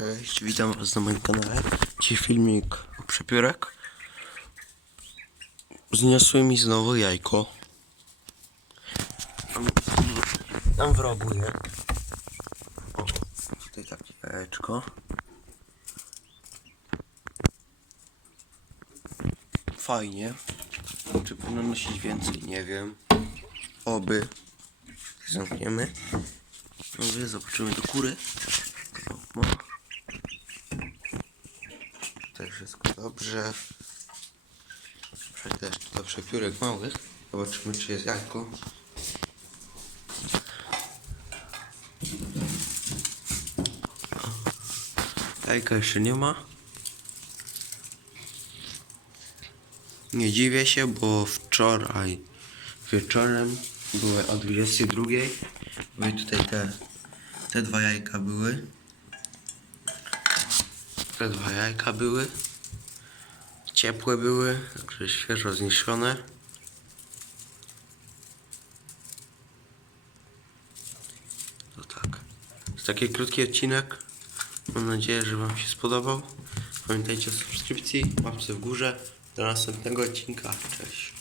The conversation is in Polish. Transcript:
Cześć, witam was na moim kanale. Dzisiaj filmik o przepiórek. Zniosły mi znowu jajko. Tam, tam w rogu je. O, tutaj takie jajeczko. Fajnie. Czy powinno nosić więcej? Nie wiem. Oby. Zamkniemy. Mówię, zobaczymy do kury. O, o. Tutaj wszystko dobrze. Przejdę jeszcze do przepiórek małych. Zobaczymy, czy jest jajko. Jajka jeszcze nie ma. Nie dziwię się, bo wczoraj wieczorem były o 22. Były tutaj te, te dwa jajka były. Dwa jajka były. Ciepłe były, także świeżo zniesione. To tak. To taki krótki odcinek. Mam nadzieję, że Wam się spodobał. Pamiętajcie o subskrypcji, łapce w górze. Do następnego odcinka. Cześć.